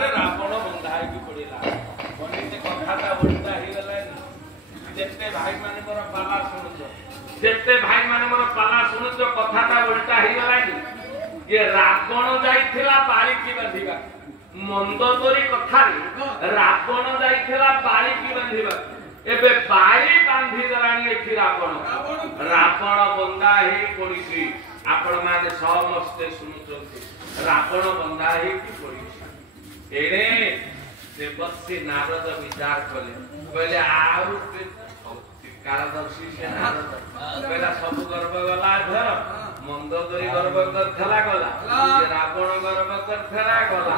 रे रावण बंधा की पड़ेगा बनिते कथाटा उल्टा ही गलानी जेते भाई माने मोर पाला सुनुचो जेते भाई माने मोर पाला सुनुचो कथाटा उल्टा ही गलानी ये रावण जाइथिला पाली की बंधिबा मंदोदरी कथा रे रावण जाइथिला पाली की बंधिबा एबे पाली बांधी दरानी एथि रावण रावण बंधा ही पड़िसी आपण माने समस्ते सुनुचंती रावण बंधा ही पड़िसी एरे देवसी नारद विचार कले कहले आउ कालदर्शी से नारद कहला सब गर्व गला धर मंदोदरी गर्व करथला गला रावण गर्व करथला गला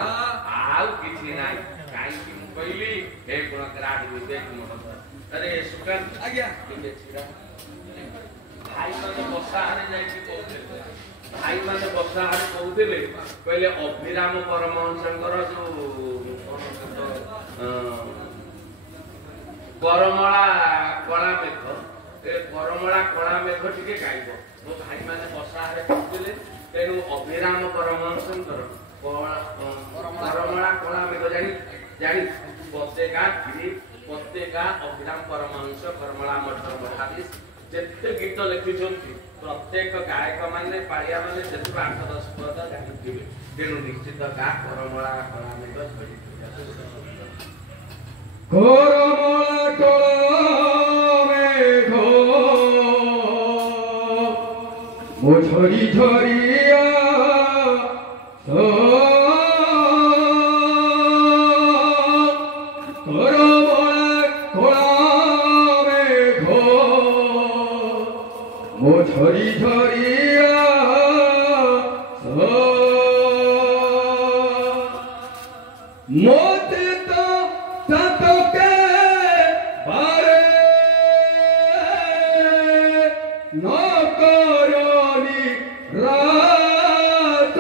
आउ किछि नाही काई कि कहली हे गुण ग्राड विवेक मोह अरे सुकन आज्ञा के छिरा भाई माने बसाहारे जाई कहते भाई माने बसाहारे कहते कहले अभिराम परमहंसंकर जो परमला कला मेघ ए परमला कला मेघ टिके गाइबो तो भाई माने बसाहारे कहते तेनु अभिराम परमहंसंकर परमला कला मेघ जानी प्रत्येका गिरी प्रत्येका अभिराम परमहंस परमला मठ मठाधीश जेते गीत लिखिछन्ति प्रत्येक गायक माने पाड़िया माने जेते 8-10 पद गाइथिबे तेनु निश्चित गा परमला कला मेघ छड़ी करमला कला मेघ मो झरी झरिया झरी झरिया मोते तो ततके बारे न करनी रात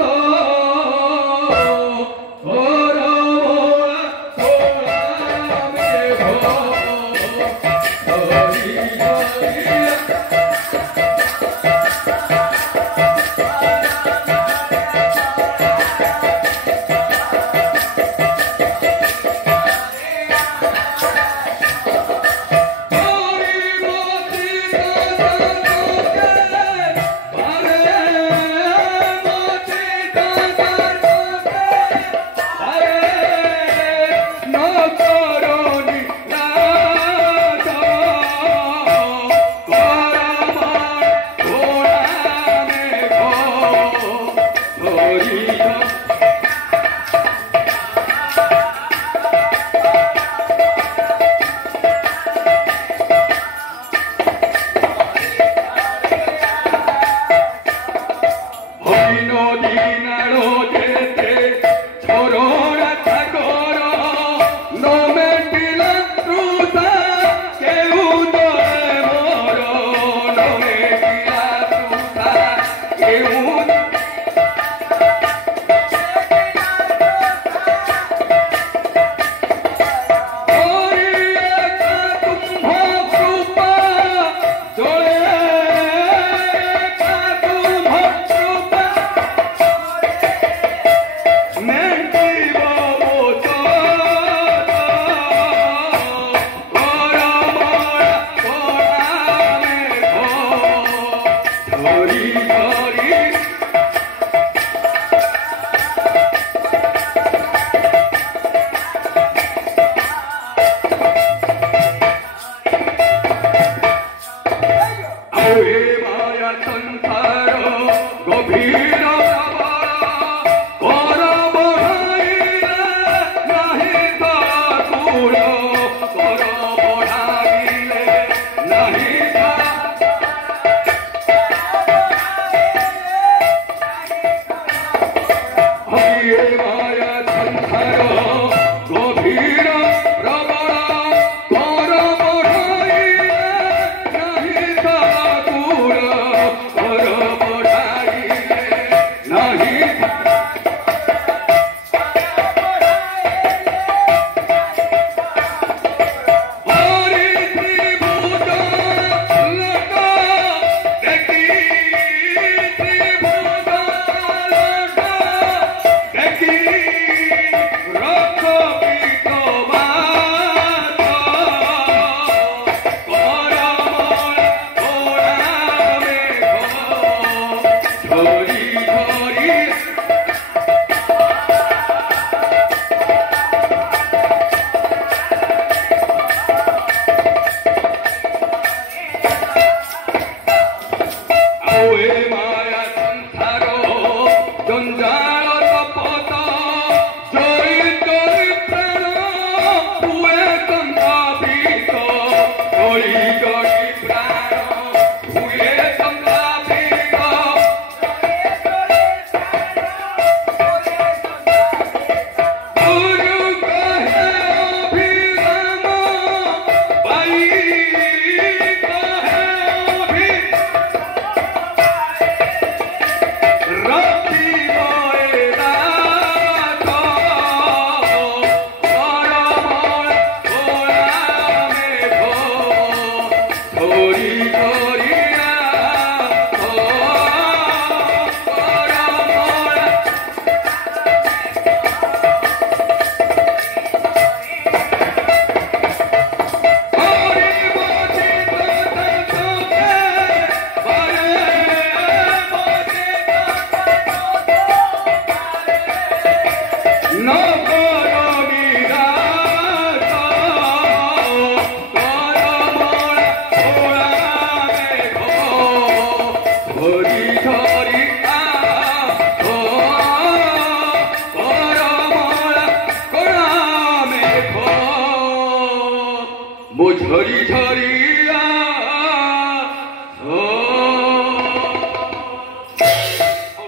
ମୋ ଝରି ଝରିଆ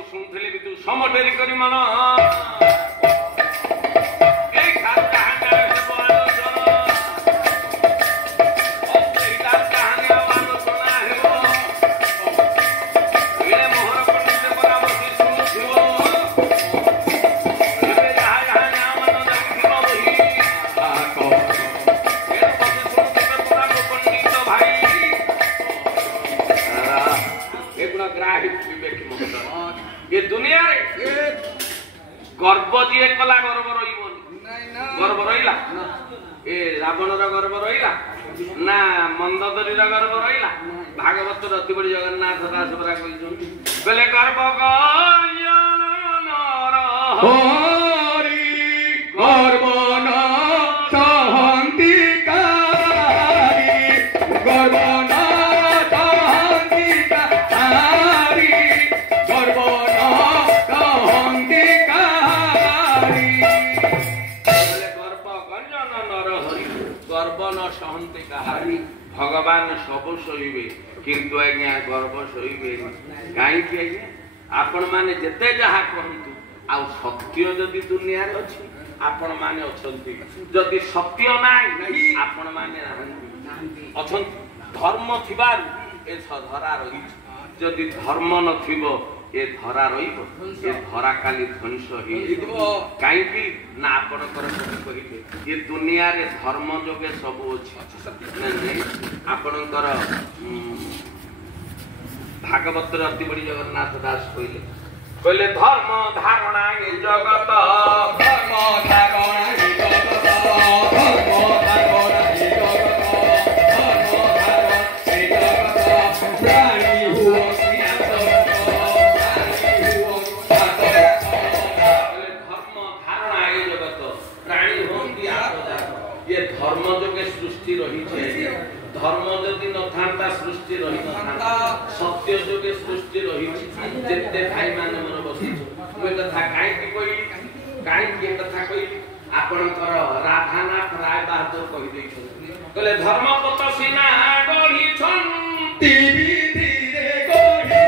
ଶୁଣୁଥିଲି ବି ତୁ ସମ ଡେରି କରି ମନ ये दुनिया रे गर्व जी कला गर्व गर्व रहा ए रावण गर्व रहा ना मंदोदरी गर्व रहा भागवत अति बड़ी जगन्नाथ दास परा कहले गर्व गर्व न सहन्ति गर्व न सहन्ति गर्व सहन्ति कहारी भगवान सब सहिबे किंतु आज्ञा गर्व सहिबे कहीं आज्ञा आपण माने जेते जहा कहंतु आ सत्य जदि दुनिया रे अछि आपण माने अछंती जदि सत्य नाही आपण माने नाहंती अछंती धर्म थिबार ए धरा रही जदि धर्म नथिबो ए धरा रहिबो ए धरा काली ध्वंस हेइबो काईकि ना आपणकर कहिबे ए दुनिया रे धर्म जोगे सब अछि आपणकर भागवत अति बड़ी जगन्नाथ दास कहले धर्म धारणा ए जगत धर्म धारणा ए जगत धर्म धारणा ए जगत धर्म धारणा ए जगत प्राणी हुओ धर्म जोगे सृष्टि रही धर्म जदि न था सृष्टि रही था सत्य जोगे सृष्टि रही जेते भाई माने मन बसी मैं कथा काई की कोई काई की कथा कोई आपनकर राधानाथ राय बहादुर कहि दै कहले धर्म पत सीना गढ़ी छंती धीरे गढ़ी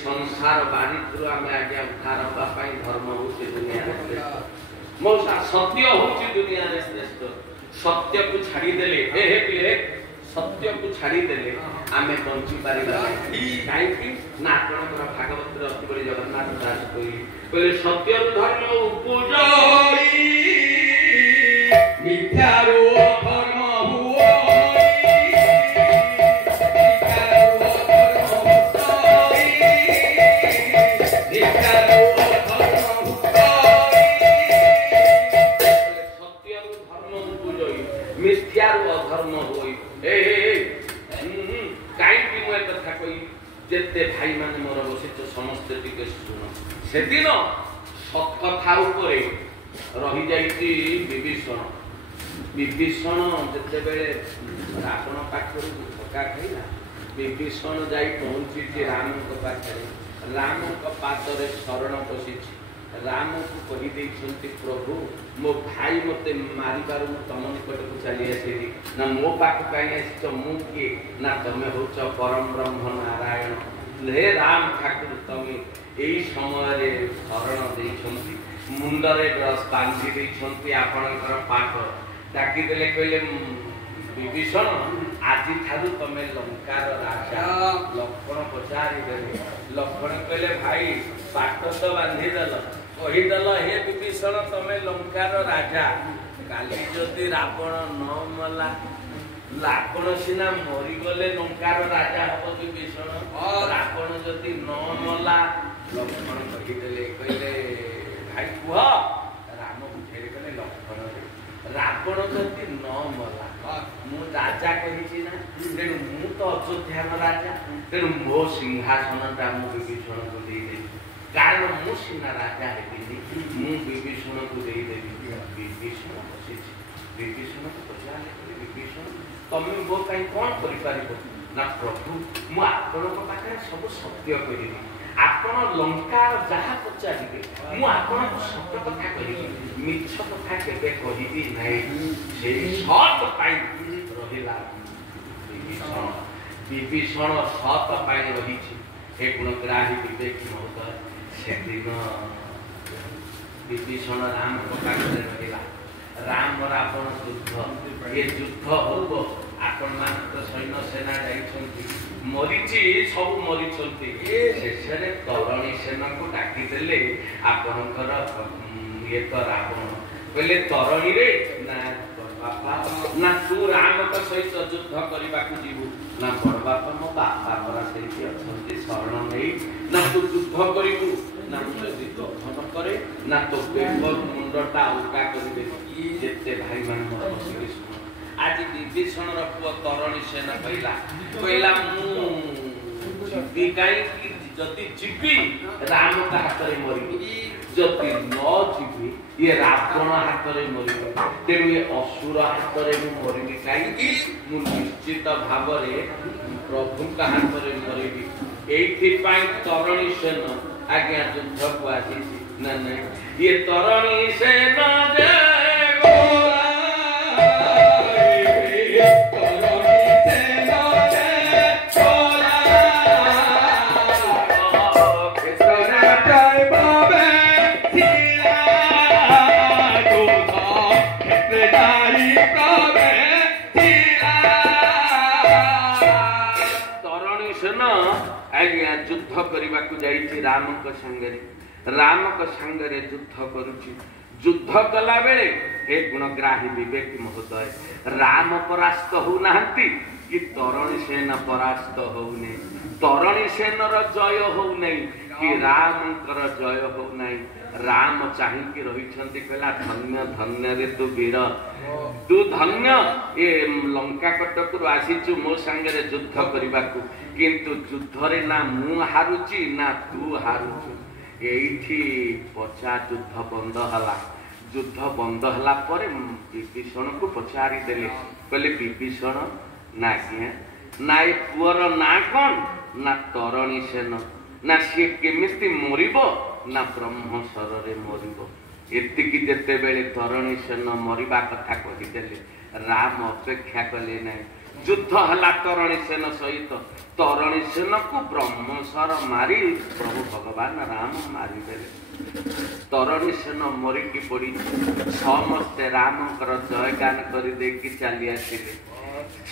संसार बारी थ्रू आम आज्ञा उद्धार होगा धर्म हूँ दुनिया मौसा सत्य हूँ दुनिया श्रेष्ठ सत्य को छाड़देले सत्य को छाड़देले आम बंची पार कहीं ना आपंकर भागवत अति बड़ी जगन्नाथ दास कहले सत्य धर्म उपज मिथ्यारो धर्म धर्म होई कहीं मुझे कथा कही जेते भाई माने मोर बसित समस्ते टिके सुन से दिन सत कथा ऊपर रही जाइछि विभीषण जेते बेले रावण पाखर धक्का खाइला विभीषण जाई पहुंची राम को पाखरे राम को पादरे शरण पशिछि राम को कही देइछन्ति प्रभु मो भाई मते मारी पारु तम निकट को चली आसी ना मो पाख कहीं आस मु किए ना तमे होच परम ब्रह्म नारायण हे राम ठाकुर तमे यही समय शरण देइछन्ति मुंडरे ब्रश बांधी देइछन्ति आपणकर पाख डाकी देले कहले विभीषण आज ठारू तमे लंकार राजा लक्ष्मण पचारि देले लक्ष्मण कहले भाई पाठ तो बांधी देल कहीदेल हे विभीषण तमे लंकार राजा काली जदि रावण न मला रावण सीना मरीगले लंकार राजा हम विभीषण रावण जदि न मला लक्ष्मण कहीदेले कहले भाई कुह राम बुझेरे कहले लक्ष्मण ରାବଣ ଯଦି ନ ମଲା ମୁଁ ରାଜା କହିଛି ନା, ତେଣୁ ମୁଁ ତ ଅଯୋଧ୍ୟାର ରାଜା, ତେଣୁ ମୋ ସିଂହାସନଟା ମୁଁ ବିଭୀଷଣକୁ ଦେଇଦେବି। କାରଣ ମୁଁ ସିନା ରାଜା ହେବିନି, ମୁଁ ବିଭୀଷଣକୁ ଦେଇଦେବି। ବିଭୀଷଣ ବସିଛି, ବିଭୀଷଣକୁ ପଚାରିଲେ ବିଭୀଷଣ ତମେ ମୋ ପାଇଁ କ'ଣ କରିପାରିବ? ନା ପ୍ରଭୁ ମୁଁ ଆପଣଙ୍କ ପାଖରେ ସବୁ ସତ୍ୟ କରିବି, ଆପଣ ଲଙ୍କାର ଯାହା ପଚାରିବେ ମୁଁ ଆପଣଙ୍କୁ ସତ୍ୟ କଥା କହିବି, ମିଛ କଥା କେବେ କହିବି ନାହିଁ। ସେଇ ସତ ପାଇଁ ରହିଲା ବିଭୀଷଣ। ବିଭୀଷଣ ସତ ପାଇଁ ରହିଛି। ଏ ଗୁଣଗ୍ରାହୀ ବିବେକ ମହୋଦୟ ସେଦିନ ବିଭୀଷଣ ରାମଙ୍କ ପାଖରେ ରହିଲା। ରାମ ରାବଣ ଯୁଦ୍ଧ, ଏ ଯୁଦ୍ଧ ହବ। ଆପଣମାନେ ତ ସୈନ୍ୟ ସେନା ଯାଇଛନ୍ତି, ମରିଛି, ସବୁ ମରିଛନ୍ତି। ଶେଷରେ ତରଣୀ ସେନାକୁ ଡାକିଦେଲେ ଆପଣଙ୍କର ଇଏ ତ ରାବଣ କହିଲେ ତରଣୀରେ ନା ବାପା ନା ତୁ ରାମଙ୍କ ସହିତ ଯୁଦ୍ଧ କରିବାକୁ ଯିବୁ? ନା ବଡ଼ ବାପା ମୋ ବାପା ପରା ସେଇଠି ଅଛନ୍ତି ଶରଣ ନେଇ, ନା ତୁ ଯୁଦ୍ଧ କରିବୁ? ନା ମୁଁ ଯଦି ଯୁଦ୍ଧ ନ କରେ ନା ତୋ ବେକ ମୁଣ୍ଡଟା ଅଲଗା କରିଦେବି। ଯେତେ ଭାଇମାନେ ମୋର ବସିକି ଶୁଣ, ଆଜି ବିଭୀଷଣର ପୁଅ ତରଣୀ ସେନ କହିଲା ମୁଁ ଯିବି କାହିଁକି? ଯଦି ଯିବି ରାମଙ୍କ ହାତରେ ମରିବି, ଯଦି ନ ଯିବି ଇଏ ରାବଣ ହାତରେ ମରିବି। ତେଣୁ ଏ ଅସୁର ହାତରେ ମୁଁ ମରିବି କାହିଁକି? ମୁଁ ନିଶ୍ଚିତ ଭାବରେ ପ୍ରଭୁଙ୍କ ହାତରେ ମରିବି। ଏଇଥିପାଇଁ ତରଣୀ ସେନ ଆଜ୍ଞା ଯୁଦ୍ଧକୁ ଆସିଛି। ନା ନାଇଁ, ଇଏ ତରଣୀ ସେନ ଯୁଦ୍ଧ କରିବାକୁ ଯାଇଛି ରାମଙ୍କ ସାଙ୍ଗରେ ଯୁଦ୍ଧ କରୁଛି। ଯୁଦ୍ଧ କଲା ବେଳେ ହେ ଗୁଣଗ୍ରାହୀ ବିବେକ ମହୋଦୟ, ରାମ ପରାସ୍ତ ହଉନାହାନ୍ତି କି ତରଣୀ ସେନ ପରାସ୍ତ ହଉନି। ତରଣୀ ସେନର ଜୟ ହଉନାହିଁ କି ରାମଙ୍କର ଜୟ ହଉନାହିଁ। ରାମ ଚାହିଁକି ରହିଛନ୍ତି, କହିଲା ଧନ୍ୟ ଧନ୍ୟରେ ତୁ ବୀର, ତୁ ଧନ୍ୟ। ଏ ଲଙ୍କା କଟକରୁ ଆସିଛୁ ମୋ ସାଙ୍ଗରେ ଯୁଦ୍ଧ କରିବାକୁ, କିନ୍ତୁ ଯୁଦ୍ଧରେ ନା ମୁଁ ହାରୁଛି ନା ତୁ ହାରୁଛୁ। ଏଇଠି ପଚା ଯୁଦ୍ଧ ବନ୍ଦ ହେଲା। ଯୁଦ୍ଧ ବନ୍ଦ ହେଲା ପରେ ବିଭୀଷଣକୁ ପଚାରିଦେଲେ, କହିଲେ ବିଭୀଷଣ ନା ଆଜ୍ଞା, ନା ଏ ପୁଅର ନାଁ କ'ଣ? ନା ତରଣୀ ସେନ। ନା ସିଏ କେମିତି ମରିବ? ନା ବ୍ରହ୍ମସରରେ ମରିବ। ଏତିକି ଯେତେବେଳେ ତରଣୀ ସେନ ମରିବା କଥା କହିଦେଲେ, ରାମ ଅପେକ୍ଷା କଲେ ନାହିଁ। ଯୁଦ୍ଧ ହେଲା ତରଣୀ ସେନ ସହିତ। ତରଣୀ ସେନକୁ ବ୍ରହ୍ମସର ମାରି ପ୍ରଭୁ ଭଗବାନ ରାମ ମାରିଦେଲେ। ତରଣୀ ସେନ ମରିକି ପଡ଼ି ସମସ୍ତେ ରାମଙ୍କର ଜୟଗାନ କରିଦେଇକି ଚାଲି ଆସିଲେ।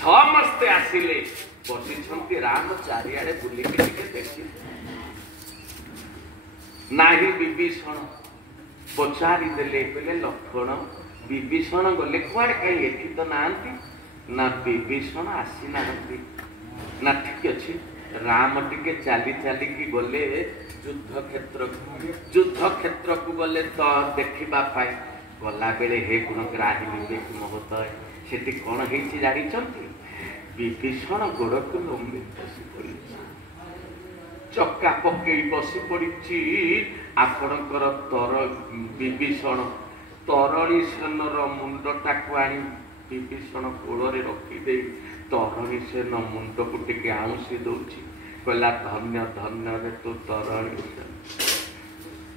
ସମସ୍ତେ ଆସିଲେ, ବସିଛନ୍ତି। ରାମ ଚାରିଆଡ଼େ ବୁଲିକି ଟିକେ ଦେଖିଲେ, ନାହିଁ ବିଭୀଷଣ। ପଚାରିଦେଲେ, କହିଲେ ଲକ୍ଷ୍ମଣ ବିଭୀଷଣ ଗଲେ କୁଆଡ଼େ? କାହିଁ ଏଠି ତ ନାହାନ୍ତି। ନା ବିଭୀଷଣ ଆସିନାହାନ୍ତି। ନା ଠିକ ଅଛି। ରାମ ଟିକେ ଚାଲି ଚାଲିକି ଗଲେ ଯୁଦ୍ଧକ୍ଷେତ୍ରକୁ ଗଲେ ତ ଦେଖିବା ପାଇଁ। ଗଲାବେଳେ ହେ ଗୁଣଗ୍ରାହୀ ବିବେକ ମହୋଦୟ, ସେଠି କ'ଣ ହେଇଛି ଜାଣିଛନ୍ତି? ବିଭୀଷଣ ଗୋଡ଼କୁ ଲମ୍ବି ବସି ପଡ଼ିଛି, ଚକା ପକେଇ ବସି ପଡ଼ିଛି। ଆପଣଙ୍କର ବିଭୀଷଣ ତରଣୀ ସେନର ମୁଣ୍ଡଟାକୁ ଆଣି ବିଭୀଷଣ କୋଳରେ ରଖିଦେଇ ତରଣୀ ସେନ ମୁଣ୍ଡକୁ ଟିକେ ଆଉଁସି ଦଉଛି। କହିଲା ଧନ୍ୟ ଧନ୍ୟରେ ତୁ ତରଣୀ ସେନ।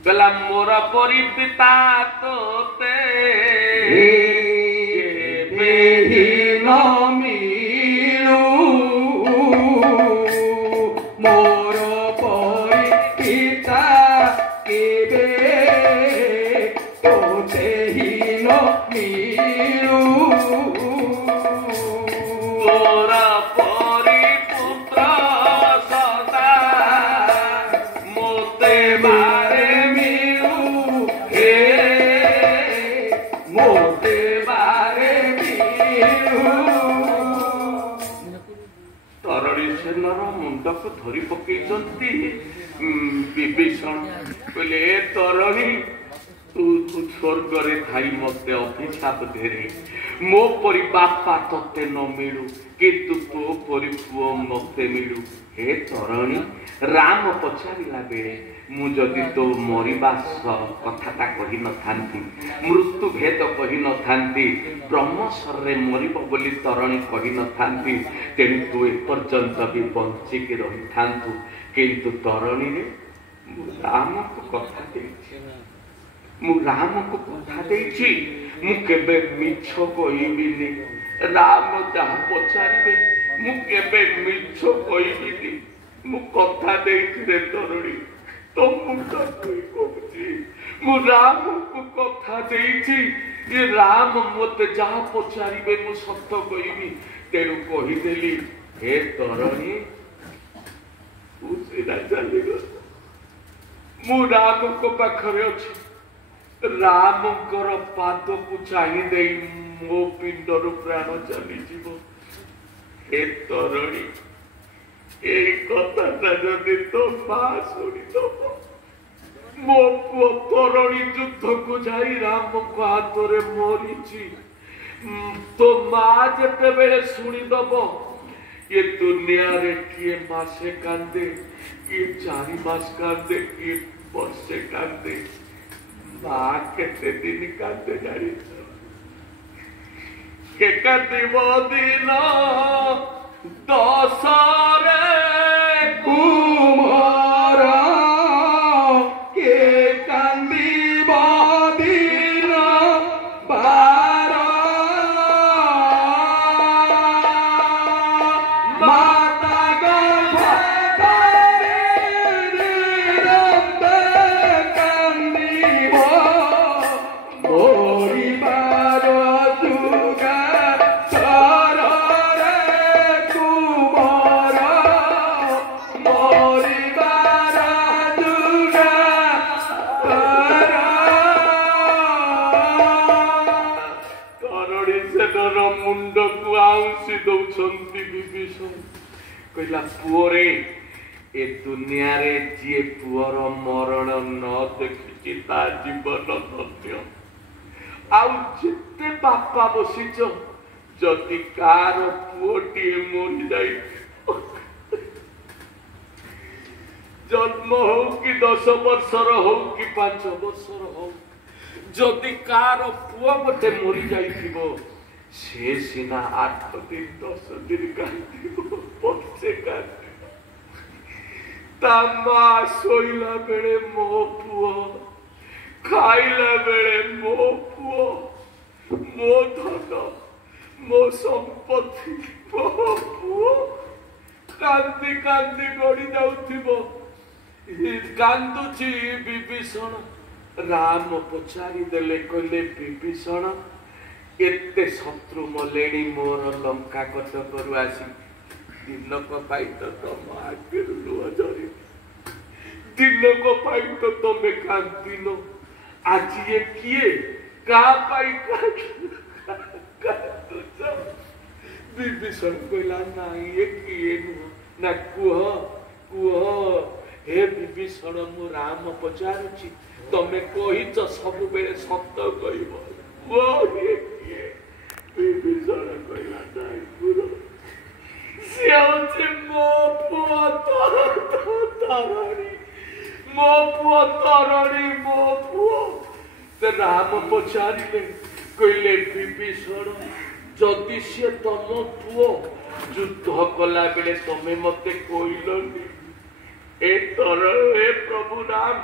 କହିଲା ମୋର ପରିପିତା ତୋତେ କେବେ ନ ମିଳୁ, ମୋର ପରିପିତା କେବେ ତୋତେ ନ ମିଳୁ। ତୋର ପରିପୁତ୍ର ସଦା ମୋତେ ବାରେ ମିଳୁ, ହେ ମୋତେ ବାରେ ମିଳୁ। ତରଣୀ ସେନର ମୁଣ୍ଡକୁ ଧରି ପକେଇଛନ୍ତି ବିଭୀଷଣ। କହିଲେ ଏ ତରଣୀ तू स्वर्गरे थाई मते अभिशाप देरे मो परी बापा तते न मिलू किंतु तो परी पुओ मते मिलू। हे तरुणी राम पचारिला बेले मु जदि तो मरिबा कथाटा कहि न थांती मृत्यु भेद कहि न थांती ब्रह्मस्वर रे मरिब बोली तरुणी कहि न थांती तेणु तू एपर्यंत भी बंचिकी रही थांतु किंतु तरुणी रे राम को कथा देछि मु राम को कथा देछि मु केबे मिछ कहिबिनी राम जहा पचारिबे मु केबे मिछ कहिबिनी मु कथा देछि रे तरुणी तो मुझे कहूँ मु राम को कथा देछि ये राम मत जहा पचारिबे मु सत्य कहबी तेणु कहीदेली हे तरुणी तू सीधा चलीग मु राम को पाखरे अच्छी राम पाद को चाही दे मो पिंडर प्राण चली जीव। हे तरुणी এই কথাটা যদি তো মা শুনিদব মো পুଅ ତରୁଣୀ ଯୁଦ୍ଧକୁ ଯାଇ ରାମଙ୍କ ହାତରେ ମରିଛି ତ ମା ଯେତେବେଳେ ଶୁଣିଦବ ଏ ଦୁନିଆରେ କିଏ ମାସେ କାନ୍ଦେ କିଏ 4 ମାସ କାନ୍ଦେ କିଏ ବର୍ଷେ କାନ୍ଦେ ମା କେତେ ଦିନ କାନ୍ଦେ ଜାଣି କେ କାନ୍ଦିବ ଦିନ दशरे कुमार के कांदिब दिन बार माता गर्भे कांदिब मोरिबार जुगा मुंड को आउसी दौंती विभीषण कहला पुओरे ए दुनिया रे जी पुअर मरण न देखी जीवन धन्य आउ जिते बापा बसीच जदि कार पुओटी मरी जाई जन्म हो कि 10 वर्षर हो कि 5 वर्षर हो जदि कार पुओ मते मरी जाइथिबो से सीना 8 दिन 10 दिन कांदिब बच्चे कांदिब ता मां सोइला बेले मो पुओ खाइला बेले मो पुओ मो धन मो संपत्ति मो पुओ कांदी कांदी गड़ी जाउथिबो कांदुची विभीषण राम पचारि देले कहले विभीषण एते शत्रु मलेणी मोर लंका कटकरू आसी दिनक पाई तो तुम आखिर लुह झरी दिनक पाई तो तुम कांदिन आज ये किए का पाई विभीषण कहला ना ये किए ना कुह कुह हे विभीषण मु राम पचारुची तमे कहिच सब बेले सत्य कहिब वो ये किए विभीषण कहला नाही गुरु से होचे मो पुआ तारणी मो पुआ तारणी मो पुआ ते राम पचारिले कहले विभीषण जदि से तम पुओ युद्ध कला बेले तमे मते कहलनी ए तर ए प्रभु राम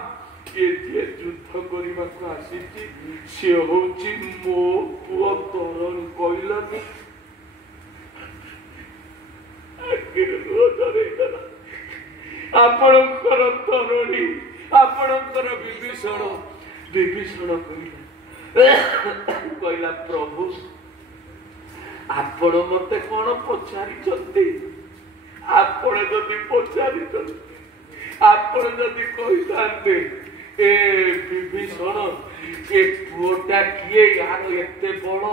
ये जे युद्ध करने को आसी सी हूँ मो पुओ तरण कहलनी आपणकर तरुणी आपणकर विभीषण विभीषण कहला प्रभु आपण मते कौन पचारि आपण जदि पचारि आपण जदि कही ए विभीषण ए पुओटा किए यार एते बड़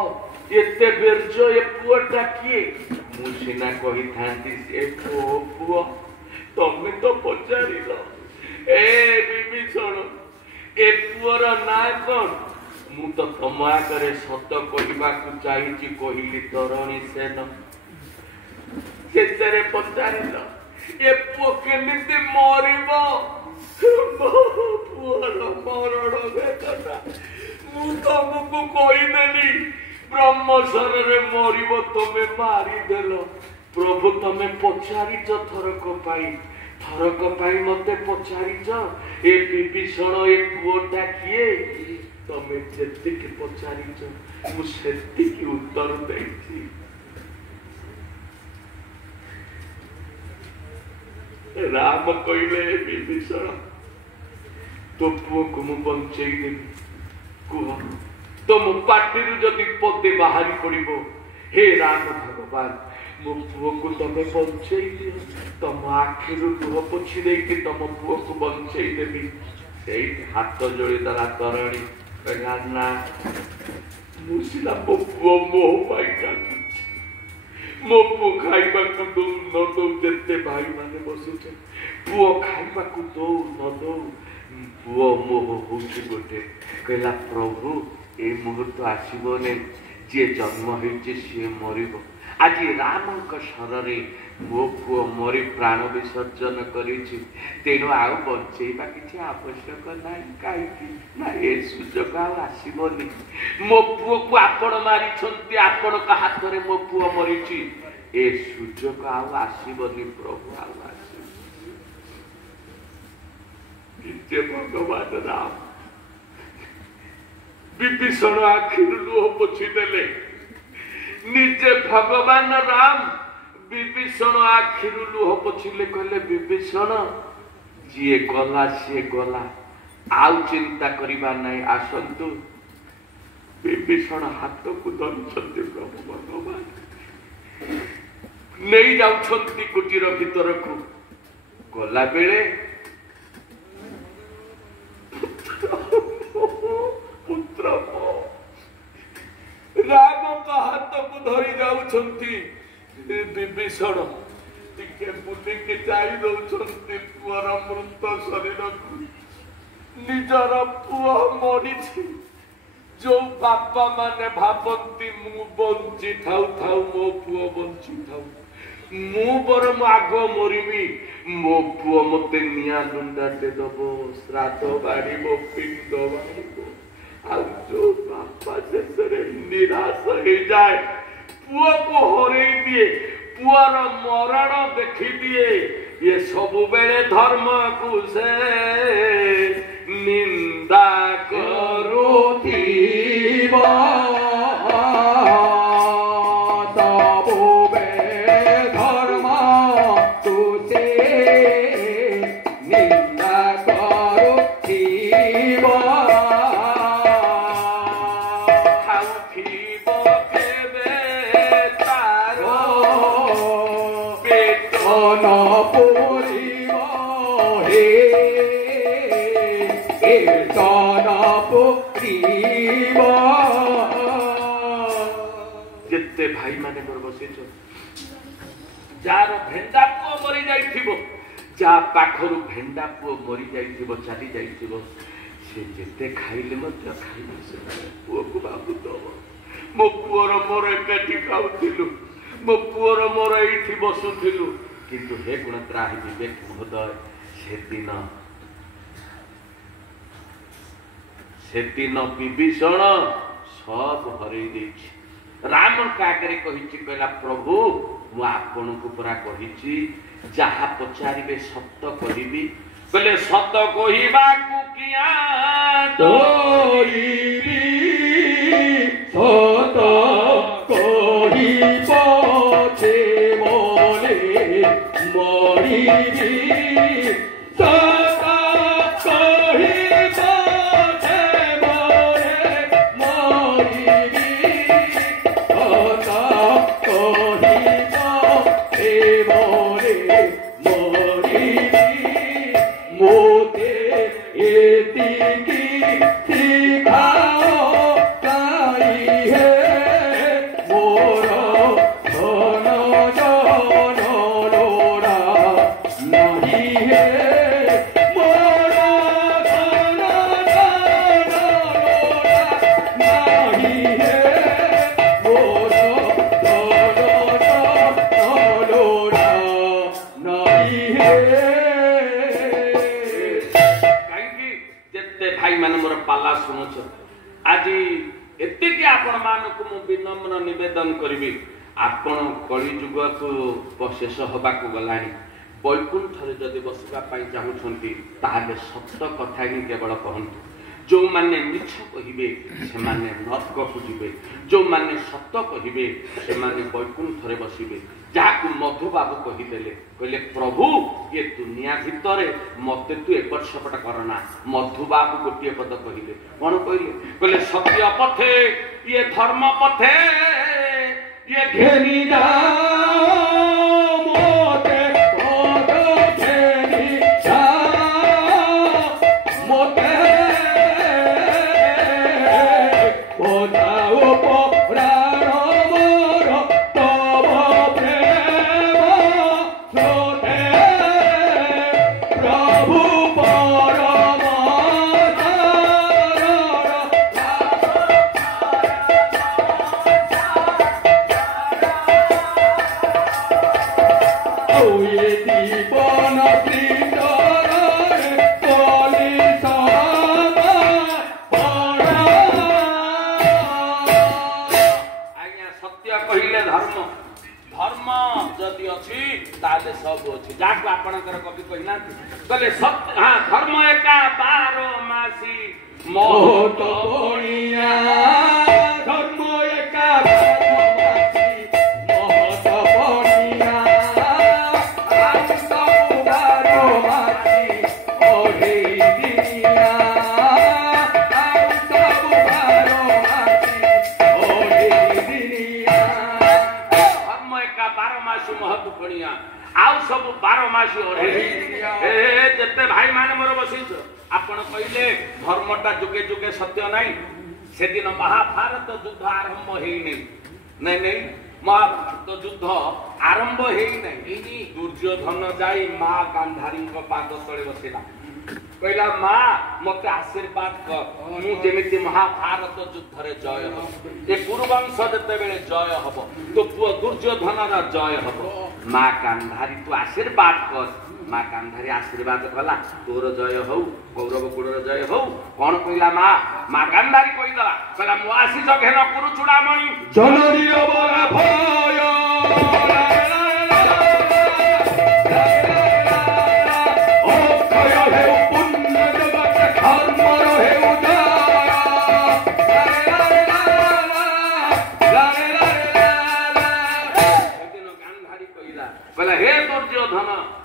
एते बेर्ज ए पुओटा किए मु सिना कही थांती से पुओ तमे तो पचारिल ए विभीषण ए पुअर ना कौन मु तो तुम आगे सत कहवाक चाहिए कहली तरुणी सेन से पचार ए पुओ केमिति मरिब पुअर मरण वेदना मु तुमको कहीदेली ब्रह्मसर मरिब तुमे मारिदेल प्रभु तमे पचारिच थरक पाई मते पचारिच ए विभीषण ए पुओटा किए तमे जेतिकी पचारिच मु सेतिकी उत्तर देछि। राम कहले विभीषण तो पुओ को मु बंचई देबी कुह तुम पार्टी जदि पदे बाहरी पड़ो हे राम भगवान मो पुओ को तमे बंचई दियो तुम आखिर लुह पोछि देकी तुम पुओ को बंचई देबी से हाथ जोड़ी देला तरुणी कहला ना मुसिला मो पुओ मोह पाई काटुछि मो पुओ खाइबा को दो न दो जेते भाई माने बसुछ पुओ खाइबा को दो न दो पुओ मोह होछि गोटे कहला प्रभु ए मुहूर्त आसबने जी जन्म होइछि सी मरिब आज राम शरण मो पुओ मरी प्राण विसर्जन करिछि तेणु आउ बंचेबा किछि आवश्यक नाही काहेकि ना ए सुजोग आउ आसबनी मो पुओ को आपण मारिछंती आपण का हाथ रे मो पुओ मरिछि ए सुजोग आउ आसबनी प्रभु आउ आसबनी भगवान राम विभीषण आखिर लुह पोछि देले निजे भगवान राम विभीषण आखिर लुह पोछिले कहले विभीषण जी गला सी गला आउ चिंता करिबा नहीं आसंतु विभीषण हाथ को धरछंती प्रभु भगवान नहीं जाउछंती कुटीर भीतर को गला बेले पुत्र राम का हाथ को धरी जाउछंती विभीषण टिके बुली के जाई दउछंती पुअर मृत शरीर को निजर पुआ मरिछि जो बापा माने भाबंती मु बंची थाउ थाउ मो पुआ बंची थाउ मु बरम आग मरिबी मो पुआ मते निया लुंडाटे दबो श्राद्ध बाड़ीबो पिंड बाड़ीबो आ जो बापा शेषरे निराश हो जाए पुआ को हरे दिए पुआर मरण देखी दिए ये सब बेले धर्म को से निंदा करुथिबा जिते भाई माने मोर बसिछ जार भेंडा पुओ मरी जाइथिबो जा पाखरु भेंडा पुओ मरी जाइथिबो चली जाइथिबो से जिते खाइले मत खाइले से पुओ को बाबू दो मो पुओर मोर एकाठी खाउथिलु मो पुओर मोर एठी बसुथिलु किंतु हे गुणत्राही विवेक महोदय सेदिन विभीषण सब हरई देछि राम कागरे कहिछि कहला प्रभु मु आपन को पुरा कहिछि जहा पचारिबे सत्य कहिबी कहले सत्य कहिबा को किया तोरीबी सत्य कहि पछे मोले मरिबी निवेदन करी आपण कलिजुग को शेष होबाकू गलानी वैकुंठ जदि बसवाई चाहूँगी ताहले सत कथा ही केवल कहतु जो माने मिछ कहिबे से माने नरक को जिबे जो माने सत कहिबे से माने वैकुंठ रे बसिबे जाकू मधु बाबू कहिदेले कहले प्रभु ये दुनिया भितरे मते तू एपट सेपट करना मधु बाबू गोटे पद कहिले कौन कहले कहले सत्य पथे ये धर्म पथे ये घेनी जा सब अच्छी जाको आपणकर कवि कहना कहले सत्य हाँ धर्म एका 12 मासी मोट बणिया धर्म एका 12 मासी मोट बणिया आज सब 12 मासी ओढ़े दिनिया आज सब 12 मासी ओढ़े दिनिया धर्म एका 12 मासी महत बणिया आउ सब 12 मासी ओढ़े जेते भाई माने मोर बसिछ आपण कहले धर्मटा जुगे जुगे सत्य नाही से दिन महाभारत युद्ध आरंभ हेई नहीं नहीं महाभारत युद्ध आरंभ हेई नहीं दुर्योधन जाई मां गांधारी को पाद तळे बसिला कहला मां मते आशीर्वाद कर मु जेमिति महाभारत युद्ध रे जय हो ए कुरुवंश जते बेले जय हबो तो पुओ दुर्योधन रा जय हबो मां गांधारी तू आशीर्वाद कर मां गांधारी आशीर्वाद कला तोर जय हो कौरव कुलर जय हो कौन कहला मां गांधारी कहला कहला मु आसी जघेन कुरु चूड़ामणि जनरी अबरा भय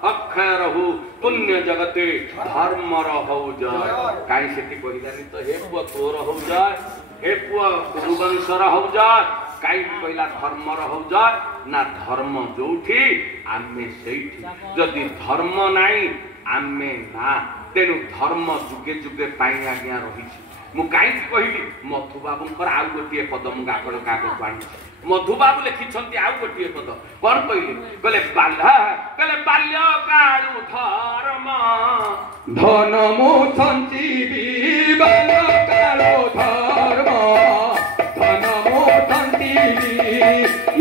अक्षय रहू पुण्य जगते धर्म रहौ जय काई सेठी कहिलानी तो हे पुआ तोर हो जय हे पुआ कुरुवंश रहौ जय काई कहला धर्म रहौ जय ना धर्म जोठी आमे सेठी जदि धर्म नाही आमे ना तेनु धर्म जुगे जुगे पाई आज्ञा रहिछि मु काई कहिली मधु बाबूंकर आउ गोटे पद मु गाकड़ कागज पानी मधु बाबू लिखिछंती आउ गोटे पद कोन कहली कहले बाल्य कालु धर्म धन मु संजीवी बाल्य कालु धर्म धन मु संजीवी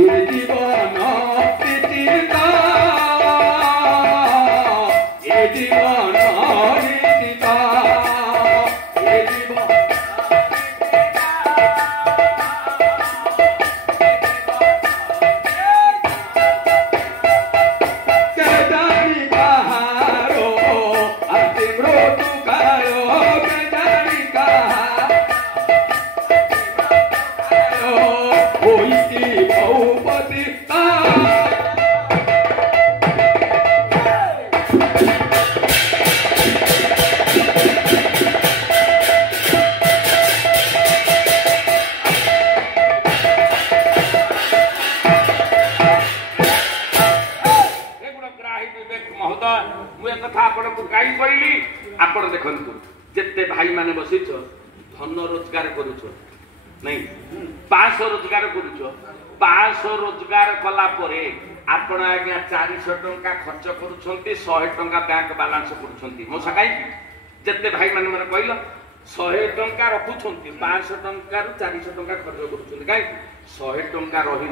ये जीवन चिता ये जीवन चिता ये जीवन आपण देखंतु जेते भाई माने बसिछ धन रोजगार करूछ नहीं 500 रोजगार करूछ 500 रोजगार कला परे आपण आज्ञा 400 टंका खर्च करूछंती 100 टंका बैंक बैलेंस करूछंती मो सकाई जेते भाई माने मन कहलो 100 टंका रखुछंती 500 टंका रु 400 टंका खर्च करूछंती काई 100 टंका रही